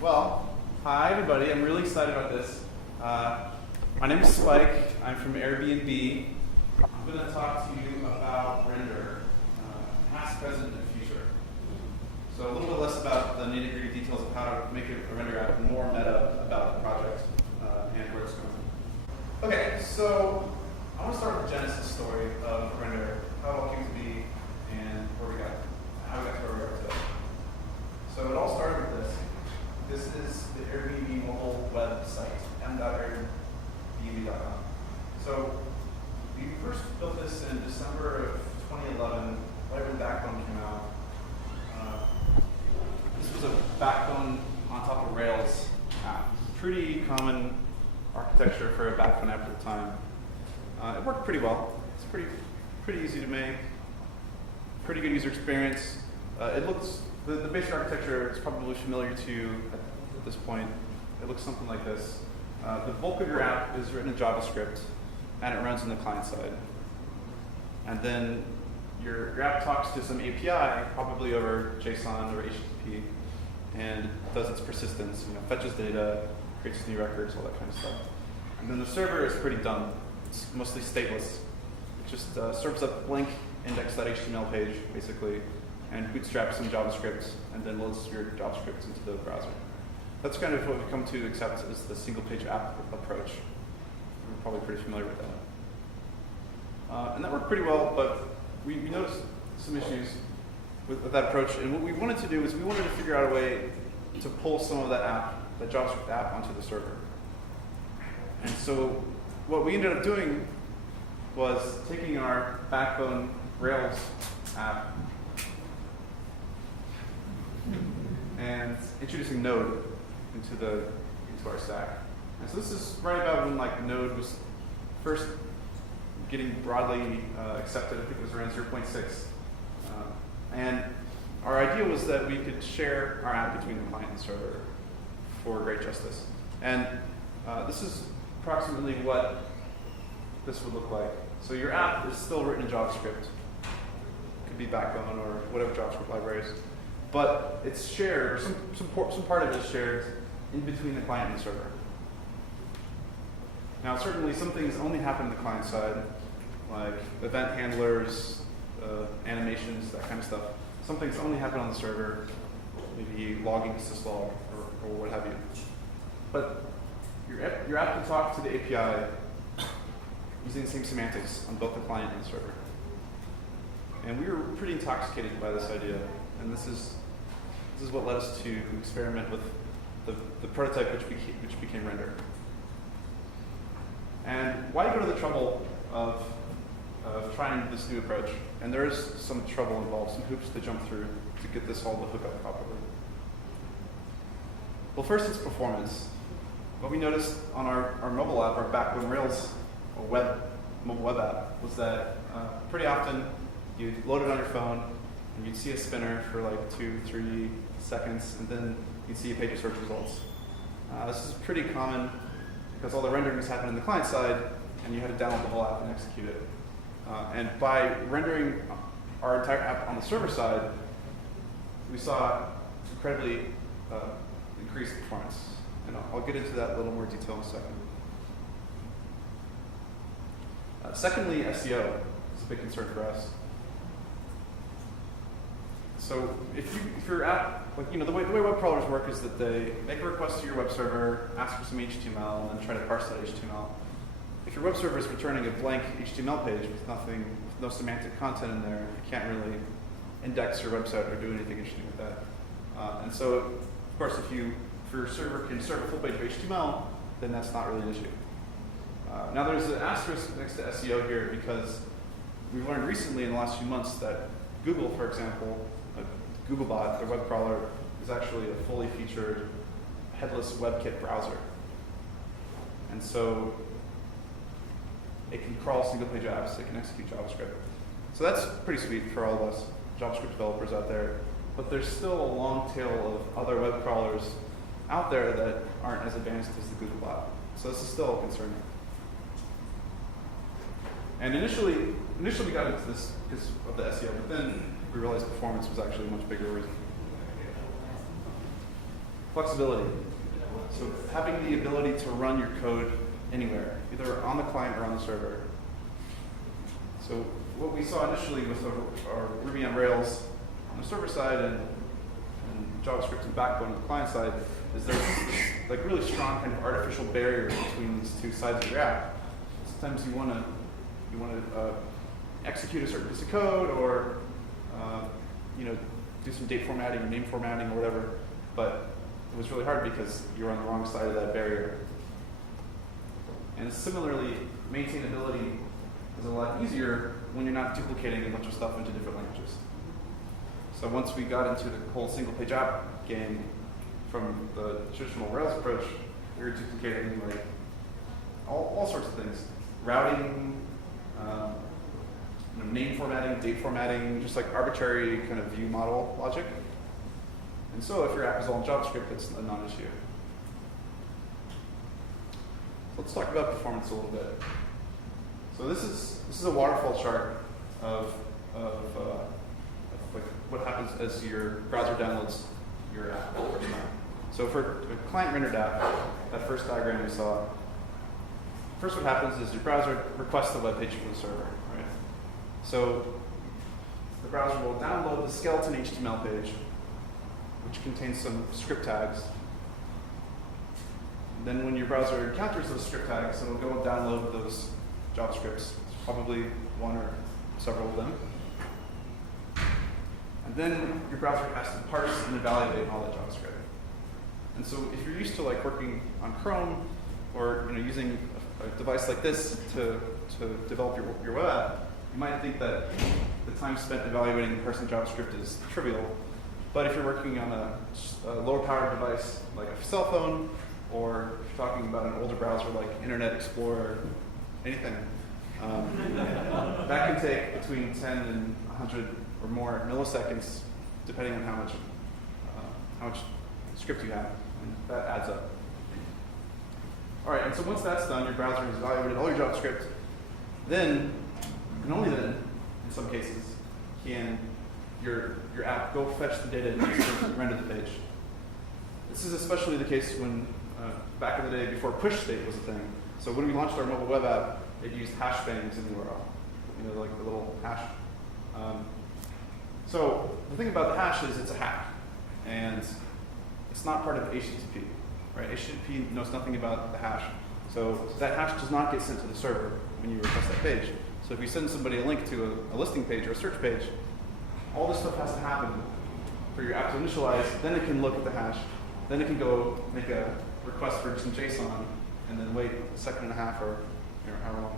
Well, hi everybody. I'm really excited about this. My name is Spike. I'm from AirBnB. I'm going to talk to you about Rendr, past, present, and future. So a little bit less about the nitty-gritty details of how to make a Rendr app, and more meta about the project and where it's going. Okay, so I want to start with the genesis story of Rendr, how it all came to be, and how we got to where we are today. So it all started with this. This is the Airbnb mobile website, m.airbnb.com. So we first built this in December of 2011, right when Backbone came out. This was a Backbone on top of Rails app. Pretty common architecture for a Backbone app at the time. It worked pretty well. It's pretty easy to make. Pretty good user experience. It looks the basic architecture is probably familiar to you at this point. It looks something like this. The bulk of your app is written in JavaScript, and it runs on the client side. And then your app talks to some API, probably over JSON or HTTP, and does its persistence. Fetches data, creates new records, all that kind of stuff. And then the server is pretty dumb. It's mostly stateless. It just serves up blank index.html page, basically, and bootstraps some JavaScript, and then loads your JavaScript into the browser. That's kind of what we've come to accept as the single-page app approach. We're probably pretty familiar with that. And that worked pretty well, but we noticed some issues with that approach. And what we wanted to do is we wanted to figure out a way to pull some of that JavaScript app, onto the server. And so what we ended up doing was taking our Backbone Rails app and introducing Node into our stack. And so this is right about when Node was first getting broadly accepted. I think it was around 0.6. And our idea was that we could share our app between the client and server for great justice. And this is approximately what this would look like. So your app is still written in JavaScript. It could be Backbone or whatever JavaScript libraries. But it's shared, or some part of it is shared in between the client and the server. Now, certainly some things only happen on the client side, like event handlers, animations, that kind of stuff. Some things only happen on the server, maybe logging syslog or what have you. But your app can talk to the API using the same semantics on both the client and the server. And we were pretty intoxicated by this idea. And this is what led us to experiment with the prototype, which became Rendr. And why go to the trouble of trying this new approach? And there is some trouble involved, some hoops to jump through to get this all to hook up properly. Well, first it's performance. What we noticed on our mobile app, our Backbone Rails mobile web app, was that pretty often you'd load it on your phone, and you'd see a spinner for 2-3 seconds, and then you'd see a page of search results. This is pretty common because all the rendering is happening on the client side, and you had to download the whole app and execute it. And by rendering our entire app on the server side, we saw incredibly increased performance. And I'll get into that in a little more detail in a second. Secondly, SEO is a big concern for us. So if your app, the way web crawlers work is that they make a request to your web server, ask for some HTML, and then try to parse that HTML. If your web server is returning a blank HTML page with no semantic content in there, you can't really index your website or do anything interesting with that. And so, of course, if your server can serve a full page of HTML, then that's not really an issue. Now there's an asterisk next to SEO here because we've learned recently in the last few months that Google, for example, Googlebot, their web crawler, is actually a fully featured headless WebKit browser. And so it can crawl single-page apps, it can execute JavaScript. So that's pretty sweet for all of us JavaScript developers out there. But there's still a long tail of other web crawlers out there that aren't as advanced as the Googlebot. So this is still a concern. And initially we got into this because of the SEO, but then we realized performance was actually a much bigger reason. Flexibility. So having the ability to run your code anywhere, either on the client or on the server. So what we saw initially with our Ruby on Rails on the server side and JavaScript and Backbone on the client side is there's this like really strong kind of artificial barrier between these two sides of your app. Sometimes you want to execute a certain piece of code or do some date formatting or name formatting or whatever, but it was really hard because you're on the wrong side of that barrier. And similarly, maintainability is a lot easier when you're not duplicating a bunch of stuff into different languages. So once we got into the whole single-page app game from the traditional Rails approach, we were duplicating like all sorts of things. Routing, name formatting, date formatting, just like arbitrary kind of view model logic. And so if your app is all in JavaScript, it's a non-issue. Let's talk about performance a little bit. So this is a waterfall chart of like what happens as your browser downloads your app the first time. So for a client rendered app, that first diagram we saw, first what happens is your browser requests the web page from the server, right? So the browser will download the skeleton HTML page, which contains some script tags. Then when your browser encounters those script tags, it'll go and download those JavaScripts, probably one or several of them. And then your browser has to parse and evaluate all that JavaScript. And so if you're used to like working on Chrome or using a device like this to develop your web app, you might think that the time spent evaluating and parsing JavaScript is trivial. But if you're working on a lower powered device like a cell phone, or if you're talking about an older browser like Internet Explorer, anything, that can take between 10 and 100 or more milliseconds, depending on how much script you have. And that adds up. All right, and so once that's done, your browser has evaluated all your JavaScript. Then, and only then, in some cases, can your app go fetch the data and render the page. This is especially the case when back in the day before push state was a thing. So when we launched our mobile web app, it used hash bangs in the URL, like the little hash. So the thing about the hash is it's a hack, and it's not part of HTTP, right? HTTP knows nothing about the hash. So that hash does not get sent to the server when you request that page. So if you send somebody a link to a listing page or a search page, all this stuff has to happen for your app to initialize. Then it can look at the hash. Then it can go make a request for some JSON, and then wait a second and a half or however long.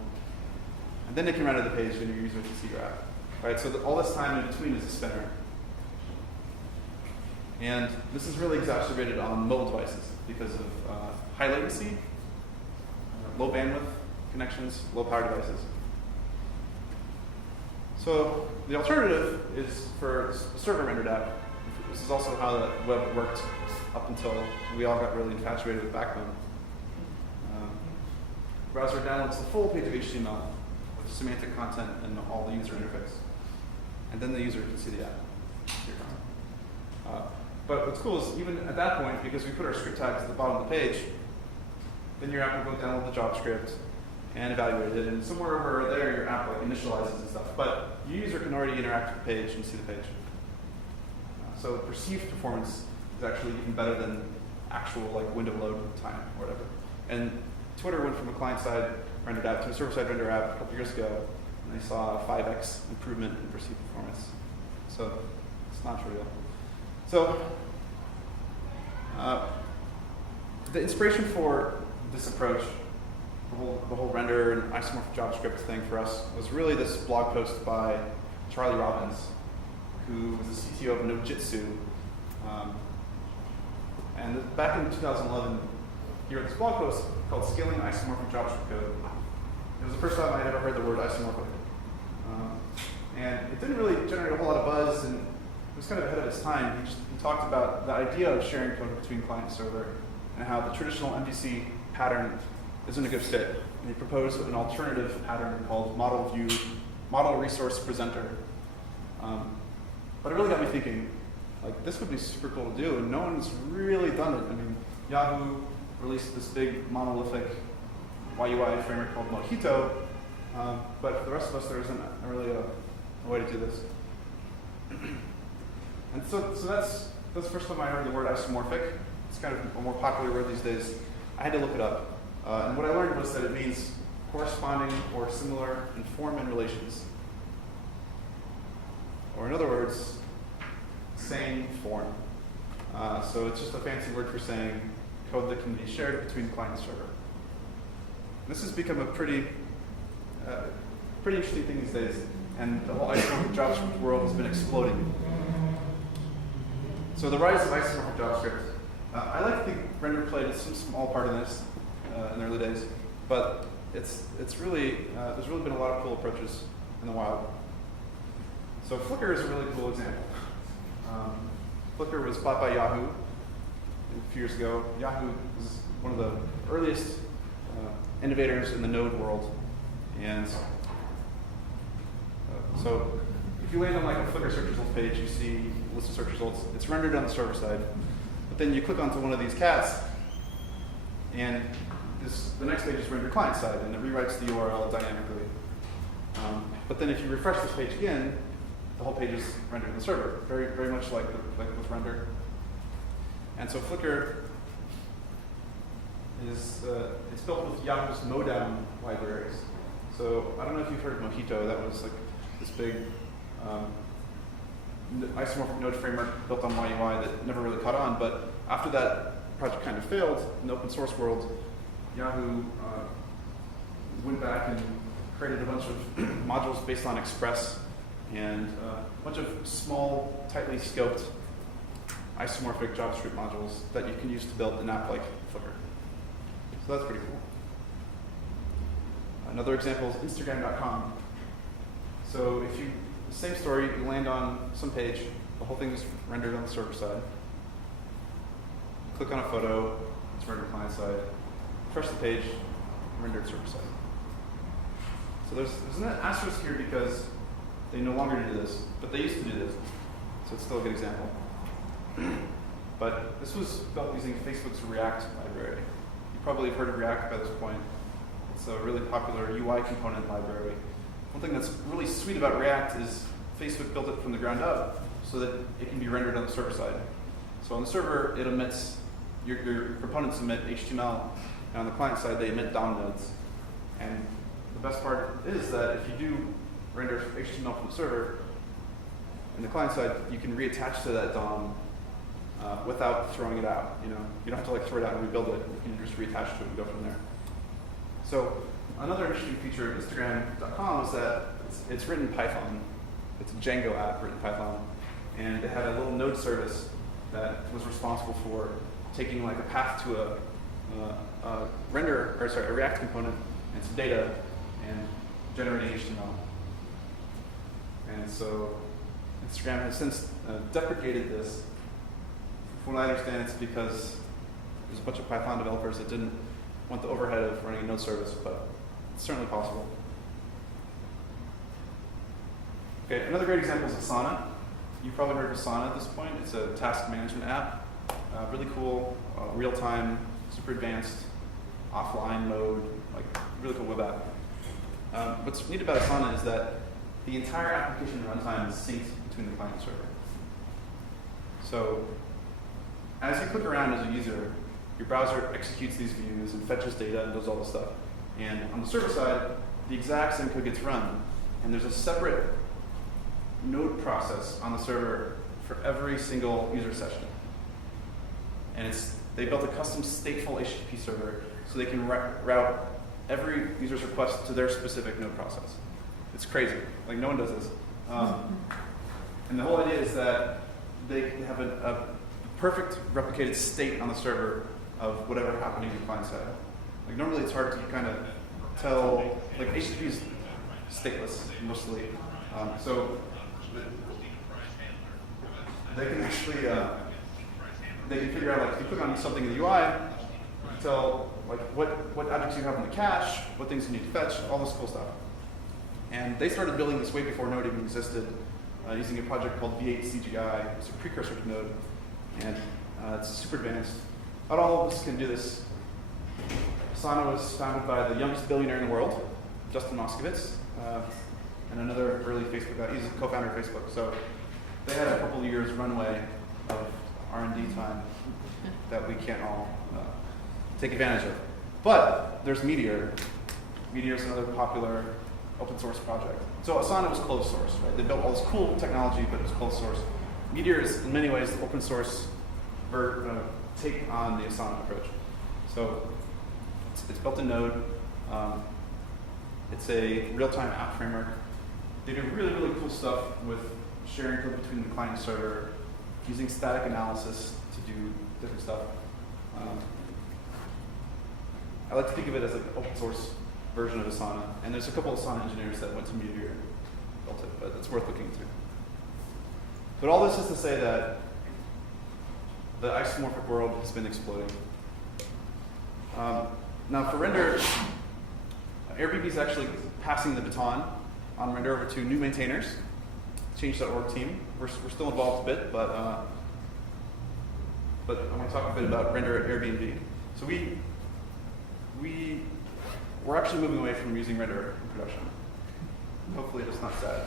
And then it can render the page, and your user can see your app. Right? So all this time in between is a spinner. And this is really exacerbated on mobile devices because of high latency, low bandwidth connections, low power devices. So the alternative is for a server rendered app. This is also how the web worked up until we all got really infatuated with Backbone. The browser downloads the full page of HTML with semantic content and all the user interface. And then the user can see the app. But what's cool is even at that point, because we put our script tags at the bottom of the page, then your app will go download the JavaScript and evaluate it. And somewhere over there, your app initializes and stuff. But your user can already interact with the page and see the page. So perceived performance is actually even better than actual window load time or whatever. And Twitter went from a client-side rendered app to a server-side rendered app a couple years ago, and they saw a 5x improvement in perceived performance. So it's not trivial. So the inspiration for this approach, the whole render and isomorphic JavaScript thing for us, was really this blog post by Charlie Robbins, who was the CTO of Node.js. And back in 2011, he wrote this blog post called Scaling Isomorphic JavaScript Code. It was the first time I had ever heard the word isomorphic. And it didn't really generate a whole lot of buzz, and it was kind of ahead of its time. He talked about the idea of sharing code between client and server, and how the traditional MVC pattern isn't a good fit. And he proposed an alternative pattern called Model Resource Presenter. But it really got me thinking, like this would be super cool to do, and no one's really done it. I mean, Yahoo released this big monolithic YUI framework called Mojito, but for the rest of us, there isn't really a way to do this. And so that's the first time I heard the word isomorphic. It's kind of a more popular word these days. I had to look it up. And what I learned was that it means corresponding or similar in form and relations. Or in other words, same form. So it's just a fancy word for saying code that can be shared between client and server. This has become a pretty interesting thing these days, and the whole isomorphic JavaScript world has been exploding. So the rise of isomorphic JavaScript, I like to think Rendr played some small part in this in the early days, but it's really there's really been a lot of cool approaches in the wild. So Flickr is a really cool example. Flickr was bought by Yahoo a few years ago. Yahoo is one of the earliest innovators in the Node world, and so if you land on like a Flickr search results page, you see a list of search results. It's rendered on the server side, but then you click onto one of these cats, and the next page is rendered client side, and it rewrites the URL dynamically. But then if you refresh this page again, the whole page is rendered on the server, very much like with Rendr. And so Flickr is it's built with Yahoo's Modam libraries. So I don't know if you've heard of Mojito. That was like this big isomorphic node framework built on YUI that never really caught on. But after that project kind of failed in the open source world, Yahoo went back and created a bunch of modules based on Express and a bunch of small, tightly scoped isomorphic JavaScript modules that you can use to build an app like Flickr. So that's pretty cool. Another example is Instagram.com. So if you, same story, you land on some page, the whole thing is rendered on the server side. Click on a photo, it's rendered client side. Refresh the page, rendered server side. So there's an asterisk here because they no longer do this, but they used to do this. So it's still a good example. But this was built using Facebook's React library. You probably have heard of React by this point. It's a really popular UI component library. One thing that's really sweet about React is Facebook built it from the ground up so that it can be rendered on the server side. So on the server, it emits, your components emit HTML, and on the client side, they emit DOM nodes. And the best part is that if you do render HTML from the server, in the client side, you can reattach to that DOM without throwing it out. You don't have to like throw it out and rebuild it. You can just reattach to it and go from there. So another interesting feature of Instagram.com is that it's written in Python. It's a Django app written in Python, and it had a little node service that was responsible for taking like a path to a React component and some data and generating HTML. And so Instagram has since deprecated this. From what I understand, it's because there's a bunch of Python developers that didn't want the overhead of running a node service, but it's certainly possible. Okay, another great example is Asana. You've probably heard of Asana at this point. It's a task management app. Really cool, real-time, super advanced, offline mode, like really cool web app. What's neat about Asana is that the entire application runtime is synced between the client and server. So as you click around as a user, your browser executes these views and fetches data and does all this stuff. And on the server side, the exact same code gets run. And there's a separate node process on the server for every single user session. And they built a custom stateful HTTP server so they can route every user's request to their specific node process. It's crazy. Like, no one does this. And the whole idea is that they have a perfect replicated state on the server of whatever happening in the client side. Like, normally it's hard to kind of tell, like HTTP is stateless mostly. So they can actually, they can figure out, like, if you click on something in the UI, you can tell like what objects you have in the cache, what things you need to fetch, all this cool stuff. And they started building this way before Node even existed using a project called V8 CGI. It's a precursor to Node, and it's super advanced. Not all of us can do this. Asana was founded by the youngest billionaire in the world, Justin Moskowitz, and another early Facebook guy. He's a co-founder of Facebook. So they had a couple of years runway of R&D time that we can't all take advantage of. But there's Meteor. Meteor is another popular open source project. So Asana was closed source, right? They built all this cool technology, but it was closed source. Meteor is, in many ways, the open source take on the Asana approach. So it's built in Node. It's a real-time app framework. They do really, really cool stuff with sharing code between the client and server, using static analysis to do different stuff. I like to think of it as like an open source version of Asana. And there's a couple of Asana engineers that went to Meteor and built it, but it's worth looking into. But all this is to say that the isomorphic world has been exploding. Now for Rendr, AirBnB is actually passing the baton on Rendr over to new maintainers, change.org team. We're still involved a bit, but I want to talk a bit about Rendr at AirBnB. So we're actually moving away from using Rendr in production. Hopefully it's not sad.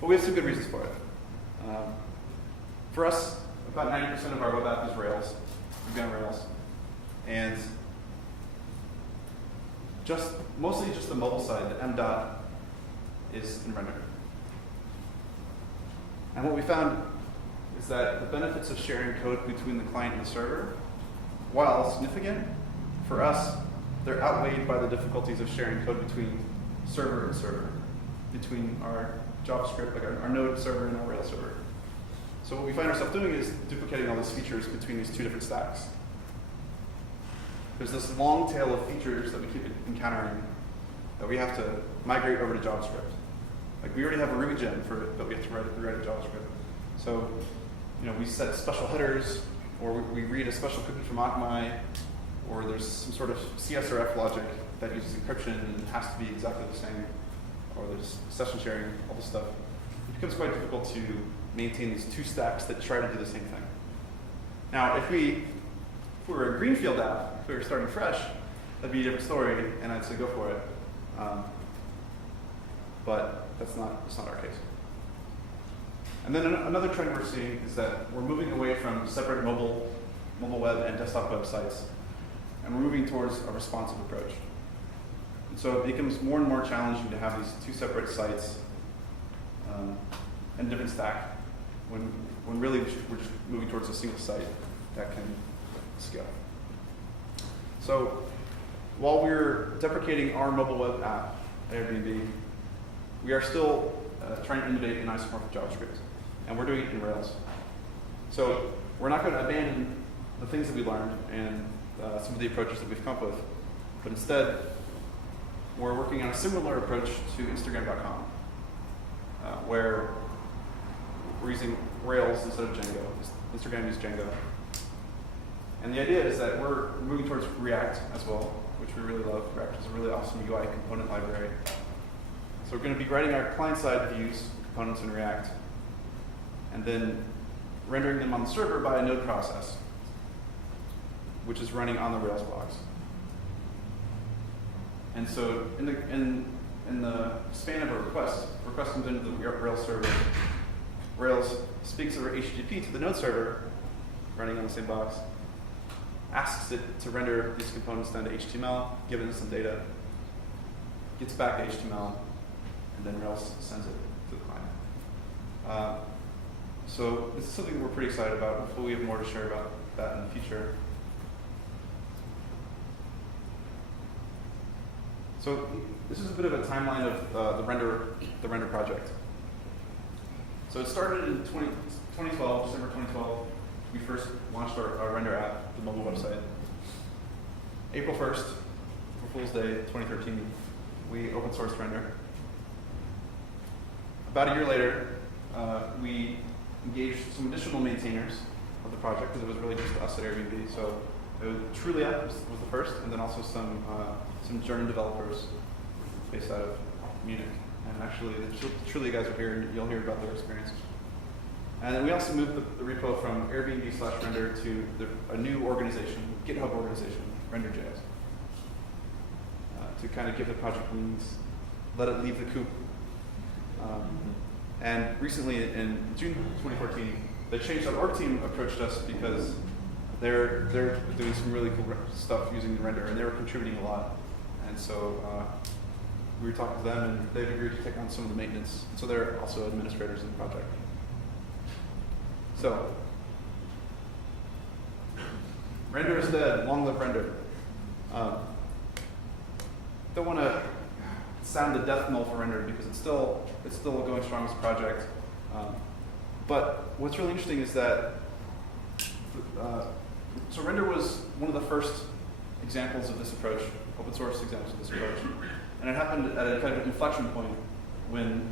But we have some good reasons for it. For us, about 90% of our web app is Rails. We've been on Rails. And mostly just the mobile side, the M dot, is in Rendr. And what we found is that the benefits of sharing code between the client and the server, while significant, for us, they're outweighed by the difficulties of sharing code between server and server, between our JavaScript, like our Node server and our Rails server. So what we find ourselves doing is duplicating all these features between these two different stacks. There's this long tail of features that we keep encountering that we have to migrate over to JavaScript. Like we already have a Ruby gem for it, but we have to rewrite a JavaScript. So, we set special headers, or we read a special cookie from Akamai, or there's some sort of CSRF logic that uses encryption and has to be exactly the same, or there's session sharing, all this stuff. It becomes quite difficult to maintain these two stacks that try to do the same thing. Now, if we were a greenfield app, if we were starting fresh, that'd be a different story, and I'd say go for it. But that's not our case. And then another trend we're seeing is that we're moving away from separate mobile web and desktop websites, and we're moving towards a responsive approach. And so it becomes more and more challenging to have these two separate sites and different stack when really we're just moving towards a single site that can scale. So while we're deprecating our mobile web app at Airbnb, we are still trying to innovate in isomorphic JavaScript, and we're doing it in Rails. So we're not going to abandon the things that we learned and some of the approaches that we've come up with, but instead we're working on a similar approach to Instagram.com, where we're using Rails instead of Django. Instagram uses Django. And the idea is that we're moving towards React as well, which we really love. React is a really awesome UI component library. So we're going to be writing our client-side views, components in React, and then rendering them on the server by a node process, which is running on the Rails blocks. And so in the span of a request comes into the Rails server. Rails speaks over HTTP to the node server, running on the same box, asks it to render these components down to HTML, give it some data, gets back to HTML, and then Rails sends it to the client. So this is something we're pretty excited about. Hopefully we have more to share about that in the future. So this is a bit of a timeline of the Rendr project. So it started in 2012, December 2012. We first launched our Rendr app, the mobile website. April 1st, for Fool's Day 2013, we open sourced Rendr. About a year later, we engaged some additional maintainers of the project, because it was really just us at Airbnb. So Truly App was the first, and then also some German developers based out of Munich. And actually, the Truly guys are here, and you'll hear about their experience. And then we also moved the repo from AirBnB/Rendr to a new organization, GitHub organization, Rendr.js, to kind of give the project wings, let it leave the coop. And recently, in June 2014, the change.org team approached us because they're doing some really cool stuff using Rendr, and they were contributing a lot. And so we were talking to them, and they've agreed to take on some of the maintenance. So they're also administrators in the project. So, Rendr is dead. Long live Rendr. Don't want to sound the death knell for Rendr because it's still going strong as a project. But what's really interesting is that so Rendr was one of the first examples of this approach, open source examples of this approach, and it happened at a kind of inflection point when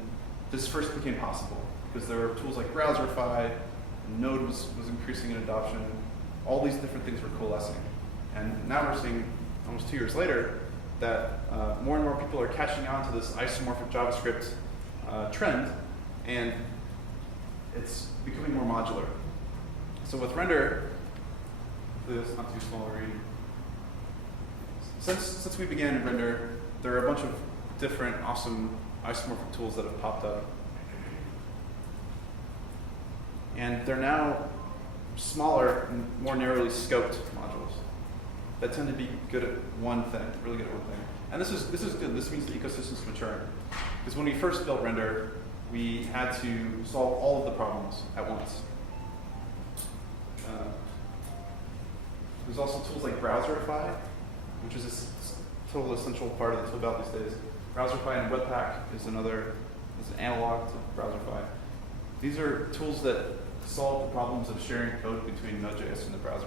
this first became possible because there were tools like Browserify. Node was increasing in adoption. All these different things were coalescing. And now we're seeing, almost 2 years later, that more and more people are catching on to this isomorphic JavaScript trend, and it's becoming more modular. So with Rendr, it's not too small to read. Since we began in Rendr, there are a bunch of different awesome isomorphic tools that have popped up. And they're now smaller and more narrowly scoped modules that tend to be good at one thing, really good at one thing. And this is good. This means the ecosystem's maturing. Because when we first built Rendr, we had to solve all of the problems at once. There's also tools like Browserify, which is a total essential part of the tool belt these days. Browserify and Webpack is an analog to Browserify. These are tools that solve the problems of sharing code between Node.js and the browser.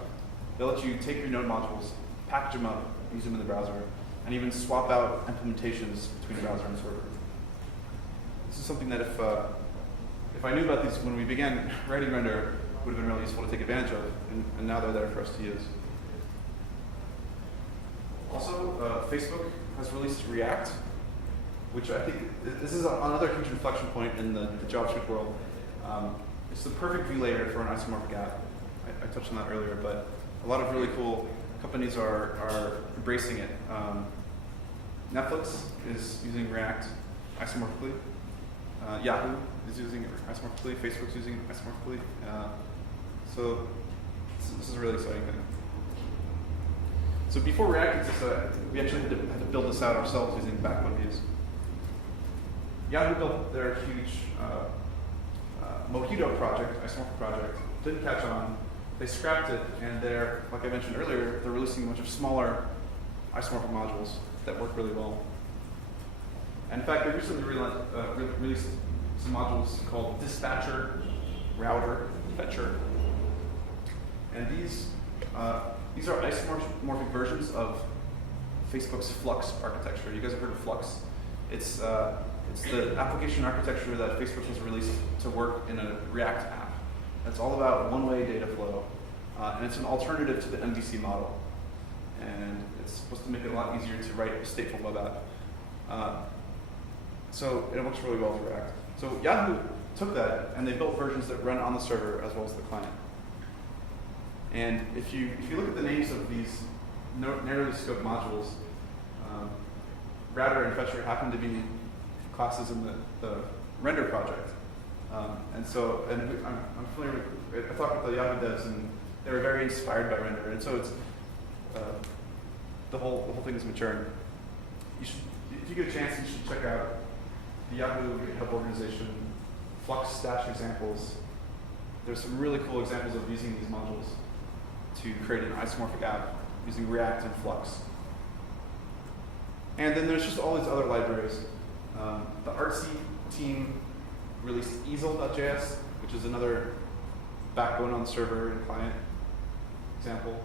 They'll let you take your Node modules, package them up, use them in the browser, and even swap out implementations between browser and server. This is something that if I knew about these when we began writing Rendr, would have been really useful to take advantage of, and now they're there for us to use. Also, Facebook has released React, which I think this is another huge inflection point in the JavaScript world. It's the perfect view layer for an isomorphic app. I touched on that earlier, but a lot of really cool companies are embracing it. Netflix is using React isomorphically. Yahoo is using it isomorphically. Facebook's using it isomorphically. So this is a really exciting thing. So before React existed, we actually had to build this out ourselves using Backbone.js. Yahoo built their huge Mojito project, isomorphic project, didn't catch on. They scrapped it, and they're, like I mentioned earlier, they're releasing a bunch of smaller isomorphic modules that work really well. And in fact, they recently released some modules called Dispatcher, Router, Fetcher. And these are isomorphic versions of Facebook's Flux architecture. You guys have heard of Flux? It's the application architecture that Facebook has released to work in a React app. It's all about one-way data flow, and it's an alternative to the MVC model. And it's supposed to make it a lot easier to write a stateful web app. So it works really well with React. So Yahoo took that, and they built versions that run on the server as well as the client. And if you look at the names of these narrowly scoped modules, Router and Fetcher happen to be classes in the Rendr project. I'm familiar with, I talked with the Yahoo devs, and they were very inspired by Rendr. And so it's, the whole thing is maturing. If you get a chance, you should check out the Yahoo GitHub organization, Flux Dash examples. There's some really cool examples of using these modules to create an isomorphic app using React and Flux. And then there's just all these other libraries. The Artsy team released easel.js, which is another backbone on server and client example.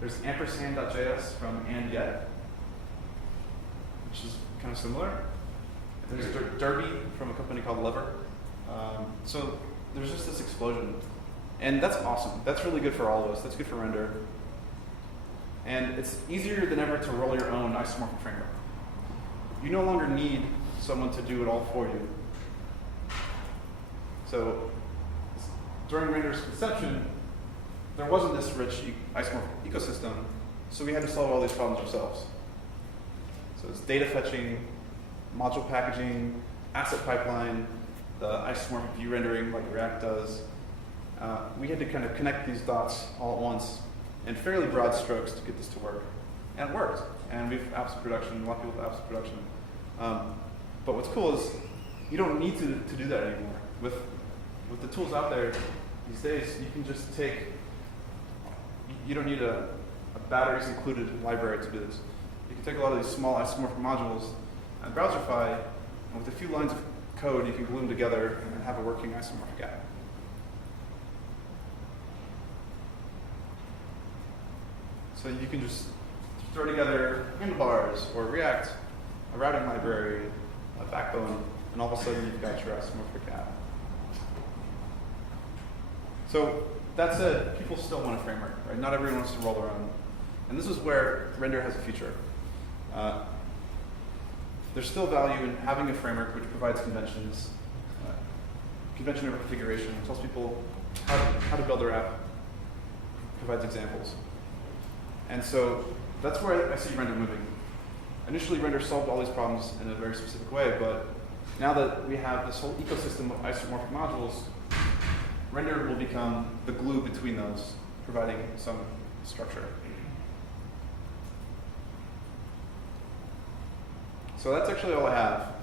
There's ampersand.js from and yet, which is kind of similar. There's Derby from a company called Lever. So there's just this explosion. And that's awesome. That's really good for all of us. That's good for Rendr. And it's easier than ever to roll your own isomorphic framework. You no longer need someone to do it all for you. So during Rendr's conception, there wasn't this rich isomorphic ecosystem, so we had to solve all these problems ourselves. So it's data fetching, module packaging, asset pipeline, the isomorphic view rendering like React does. We had to kind of connect these dots all at once in fairly broad strokes to get this to work. And it worked. And we've apps in production, a lot of people have apps in production. But what's cool is you don't need to do that anymore. With the tools out there these days, you can just take, you don't need a batteries included library to do this. You can take a lot of these small isomorphic modules and Browserify, and with a few lines of code, you can glue them together and have a working isomorphic app. So you can just throw together handlebars or React, a routing library, a Backbone, and all of a sudden you've got your isomorphic app. So that said, people still want a framework, right? Not everyone wants to roll their own. And this is where Rendr has a future. There's still value in having a framework which provides conventions, convention over configuration, tells people how to build their app, provides examples. And so that's where I see Rendr moving. Initially, Rendr solved all these problems in a very specific way, but now that we have this whole ecosystem of isomorphic modules, Rendr will become the glue between those, providing some structure. So that's actually all I have.